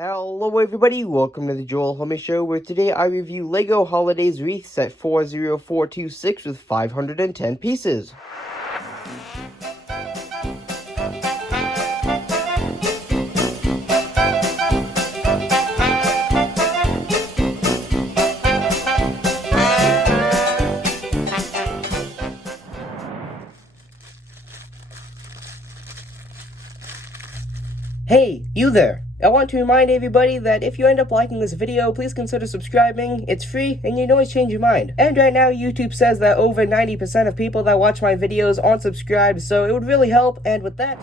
Hello everybody, welcome to the Joel Homie Show, where today I review LEGO Holidays Wreath Set 40426 with 510 pieces. Hey, you there! I want to remind everybody that if you end up liking this video, please consider subscribing. It's free, and you can always change your mind. And right now, YouTube says that over 90% of people that watch my videos aren't subscribed, so it would really help, and with that...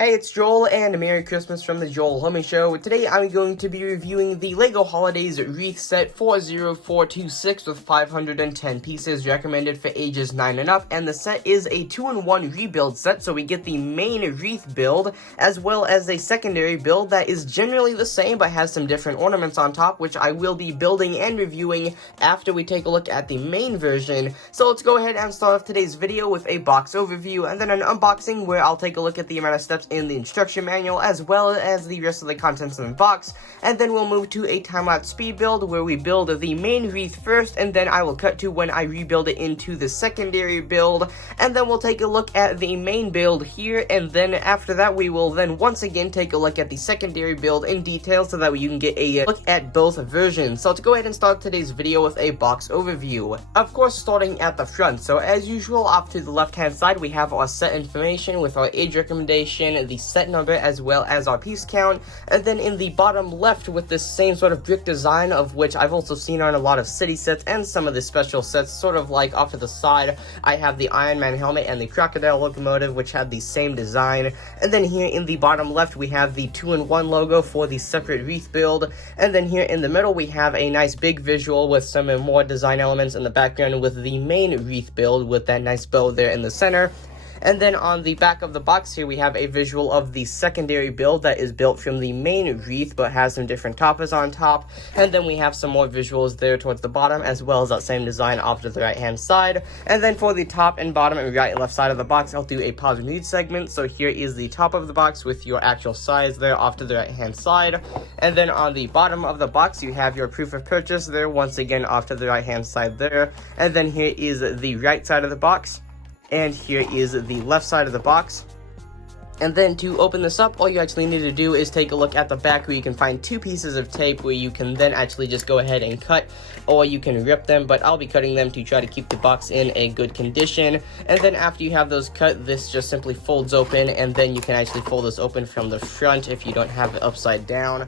Hey, it's Joel, and Merry Christmas from the Joel Homie Show. Today, I'm going to be reviewing the LEGO Holidays Wreath Set 40426 with 510 pieces, recommended for ages 9 and up, and the set is a 2-in-1 rebuild set, so we get the main wreath build, as well as a secondary build that is generally the same, but has some different ornaments on top, which I will be building and reviewing after we take a look at the main version. So let's go ahead and start off today's video with a box overview, and then an unboxing where I'll take a look at the amount of steps in the instruction manual, as well as the rest of the contents in the box, and then we'll move to a time-lapse speed build, where we build the main wreath first, and then I will cut to when I rebuild it into the secondary build, and then we'll take a look at the main build here, and then after that we will then once again take a look at the secondary build in detail so that you can get a look at both versions. So let's go ahead and start today's video with a box overview. Of course, starting at the front. So as usual, off to the left hand side we have our set information with our age recommendation, the set number, as well as our piece count. And then in the bottom left, with this same sort of brick design, of which I've also seen on a lot of city sets and some of the special sets, sort of like off to the side, I have the Iron Man helmet and the crocodile locomotive, which had the same design. And then here in the bottom left we have the 2-in-1 logo for the separate wreath build, and then here in the middle we have a nice big visual with some more design elements in the background with the main wreath build with that nice bow there in the center. And then on the back of the box here, we have a visual of the secondary build that is built from the main wreath, but has some different toppers on top. And then we have some more visuals there towards the bottom, as well as that same design off to the right-hand side. And then for the top and bottom and right and left side of the box, I'll do a pause and read segment. So here is the top of the box with your actual size there off to the right-hand side. And then on the bottom of the box, you have your proof of purchase there, once again off to the right-hand side there. And then here is the right side of the box. And here is the left side of the box. And then to open this up, all you actually need to do is take a look at the back, where you can find 2 pieces of tape where you can then actually just go ahead and cut, or you can rip them, but I'll be cutting them to try to keep the box in a good condition. And then after you have those cut, this just simply folds open, and then you can actually fold this open from the front if you don't have it upside down,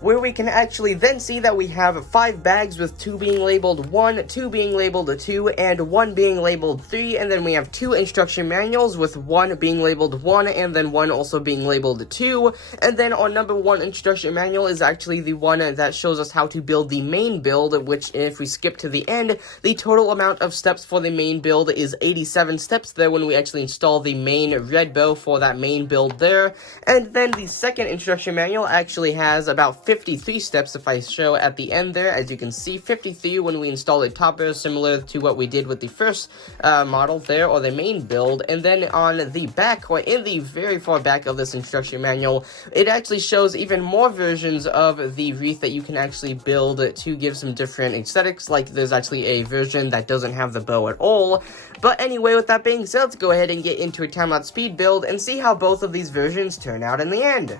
where we can actually then see that we have 5 bags with 2 being labeled 1, 2 being labeled 2, and 1 being labeled 3, and then we have 2 instruction manuals with 1 being labeled 1, and then 1 also being labeled 2, and then our number 1 instruction manual is actually the one that shows us how to build the main build, which if we skip to the end, the total amount of steps for the main build is 87 steps there when we actually install the main red bow for that main build there. And then the second instruction manual actually has about 53 steps if I show at the end there. As you can see, 53 when we install a topper, similar to what we did with the first model there, or the main build. And then on the back, or in the very far back of this instruction manual, it actually shows even more versions of the wreath that you can actually build to give some different aesthetics. Like there's actually a version that doesn't have the bow at all. But anyway, with that being said, let's go ahead and get into a time-lapse speed build and see how both of these versions turn out in the end.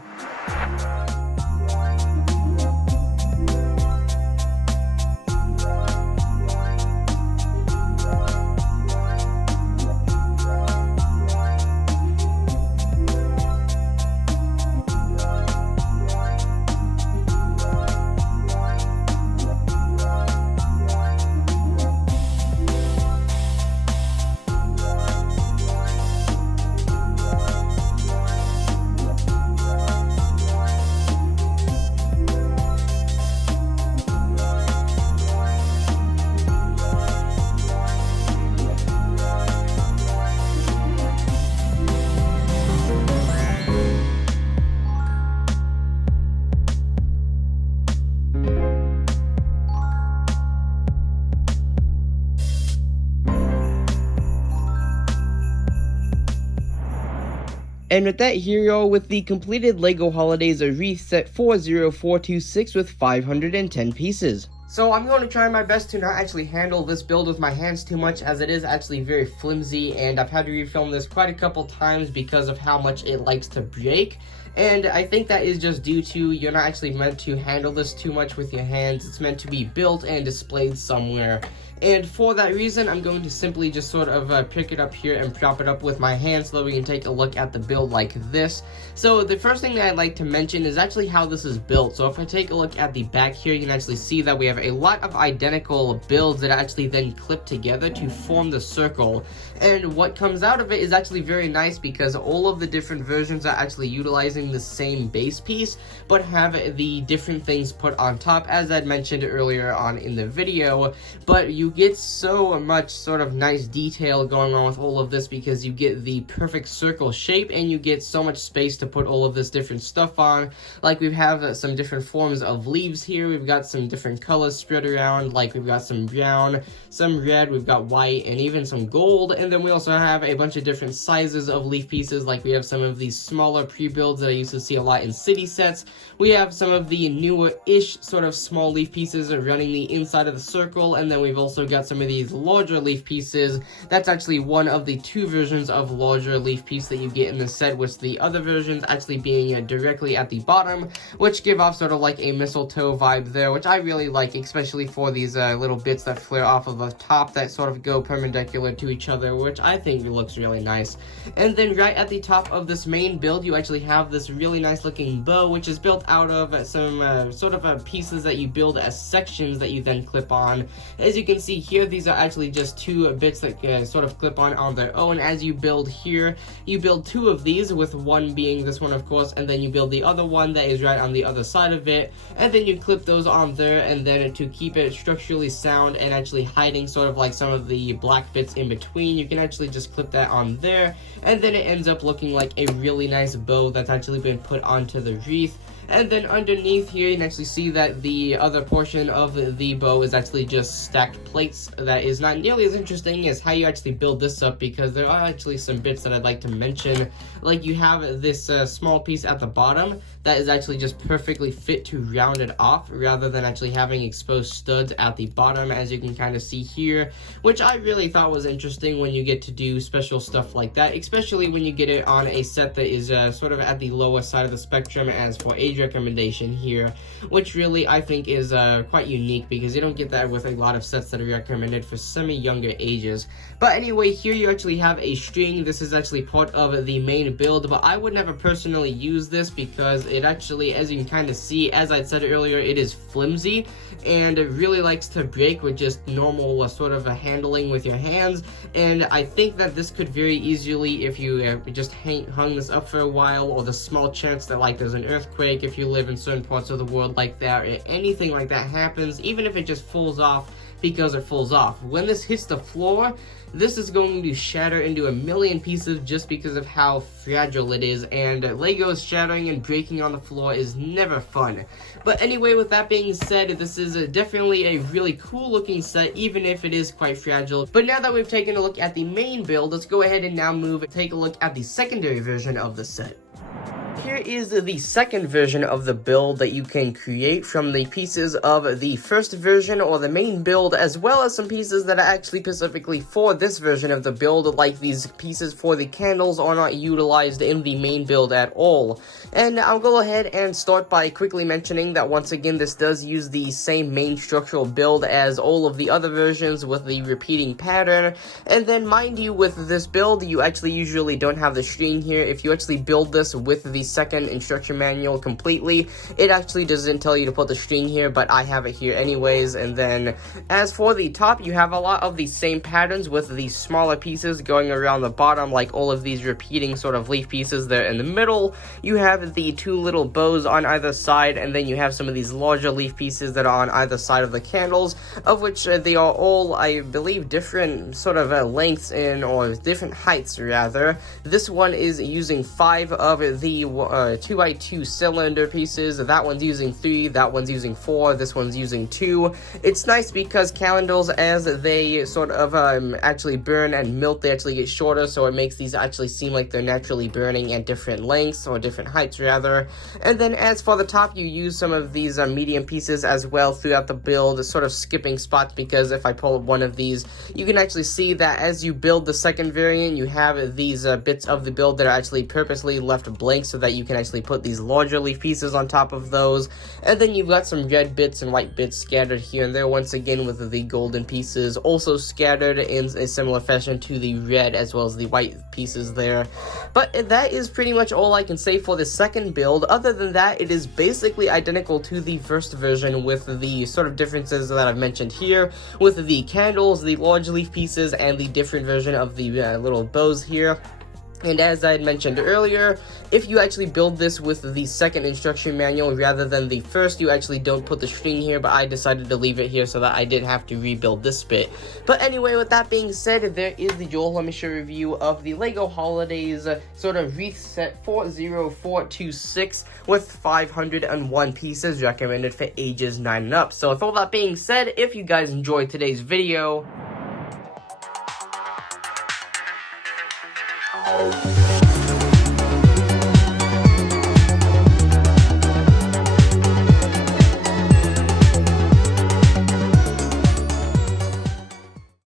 And with that, here you are with the completed LEGO Holidays Wreath set 40426 with 510 pieces. So I'm going to try my best to not actually handle this build with my hands too much, as it is actually very flimsy, and I've had to refilm this quite a couple times because of how much it likes to break. And I think that is just due to you're not actually meant to handle this too much with your hands. It's meant to be built and displayed somewhere. And for that reason, I'm going to simply just sort of pick it up here and prop it up with my hands so that we can take a look at the build like this. So the first thing that I'd like to mention is actually how this is built. So if I take a look at the back here, you can actually see that we have a lot of identical builds that actually then clip together to form the circle. And what comes out of it is actually very nice because all of the different versions are actually utilizing the same base piece, but have the different things put on top, as I'd mentioned earlier on in the video. But you get so much sort of nice detail going on with all of this because you get the perfect circle shape and you get so much space to put all of this different stuff on. Like we have some different forms of leaves here, we've got some different colors spread around, like we've got some brown, some red, we've got white, and even some gold. And then we also have a bunch of different sizes of leaf pieces, like we have some of these smaller pre-builds that I used to see a lot in city sets. We have some of the newer-ish sort of small leaf pieces running the inside of the circle, and then we've also got some of these larger leaf pieces. That's actually one of the two versions of larger leaf piece that you get in the set, with the other versions actually being directly at the bottom, which give off sort of like a mistletoe vibe there, which I really like, especially for these little bits that flare off of the top that sort of go perpendicular to each other, which I think looks really nice. And then right at the top of this main build, you actually have this really nice looking bow, which is built out of some sort of pieces that you build as sections that you then clip on. As you can see here, these are actually just two bits that sort of clip on their own. As you build here, you build two of these, with one being this one of course, and then you build the other one that is right on the other side of it, and then you clip those on there. And then to keep it structurally sound and actually hiding sort of like some of the black bits in between, you can actually just clip that on there, and then it ends up looking like a really nice bow that's actually been put onto the wreath. And then underneath here, you can actually see that the other portion of the bow is actually just stacked plates. That is not nearly as interesting as how you actually build this up, because there are actually some bits that I'd like to mention. Like you have this small piece at the bottom that is actually just perfectly fit to round it off, rather than actually having exposed studs at the bottom, as you can kind of see here, which I really thought was interesting when you get to do special stuff like that, especially when you get it on a set that is sort of at the lower side of the spectrum as for age recommendation here, which really I think is quite unique, because you don't get that with a lot of sets that are recommended for semi-younger ages. But anyway, here you actually have a string. This is actually part of the main build, but I would never personally use this because it actually, as you can kind of see, as I said earlier, it is flimsy and it really likes to break with just normal sort of handling with your hands. And I think that this could very easily, if you just hung this up for a while, or the small chance that like there's an earthquake if you live in certain parts of the world like that, or anything like that happens, even if it just falls off because it falls off, when this hits the floor, this is going to shatter into a million pieces just because of how fragile it is, and Legos shattering and breaking on the floor is never fun. But anyway, with that being said, this is definitely a really cool looking set, even if it is quite fragile. But now that we've taken a look at the main build, let's go ahead and now take a look at the secondary version of the set. Here is the second version of the build that you can create from the pieces of the first version or the main build, as well as some pieces that are actually specifically for this version of the build, like these pieces for the candles are not utilized in the main build at all. And I'll go ahead and start by quickly mentioning that once again this does use the same main structural build as all of the other versions, with the repeating pattern. And then mind you, with this build you actually usually don't have the string here. If you actually build this with the second instruction manual completely, it actually doesn't tell you to put the string here, but I have it here anyways. And then as for the top, you have a lot of the same patterns with the smaller pieces going around the bottom, like all of these repeating sort of leaf pieces there in the middle. You have the two little bows on either side, and then you have some of these larger leaf pieces that are on either side of the candles, of which they are all, I believe, different sort of lengths or different heights rather. This one is using 5 of the 2x2 cylinder pieces. That one's using 3, that one's using 4, this one's using 2. It's nice because candles, as they sort of actually burn and melt, they actually get shorter, so it makes these actually seem like they're naturally burning at different lengths, or different heights rather. And then as for the top, you use some of these medium pieces as well throughout the build, sort of skipping spots, because if I pull one of these, you can actually see that as you build the second variant, you have these bits of the build that are actually purposely left blank so that you can actually put these larger leaf pieces on top of those. And then you've got some red bits and white bits scattered here and there, once again with the golden pieces also scattered in a similar fashion to the red as well as the white pieces there. But that is pretty much all I can say for the second build. Other than that, it is basically identical to the first version, with the sort of differences that I've mentioned here, with the candles, the large leaf pieces, and the different version of the little bows here. And as I had mentioned earlier, if you actually build this with the second instruction manual rather than the first, you actually don't put the string here, but I decided to leave it here so that I didn't have to rebuild this bit. But anyway, with that being said, there is the Joel Let Me Show review of the LEGO Holidays sort of wreath set 40426 with 501 pieces, recommended for ages 9 and up. So with all that being said, if you guys enjoyed today's video,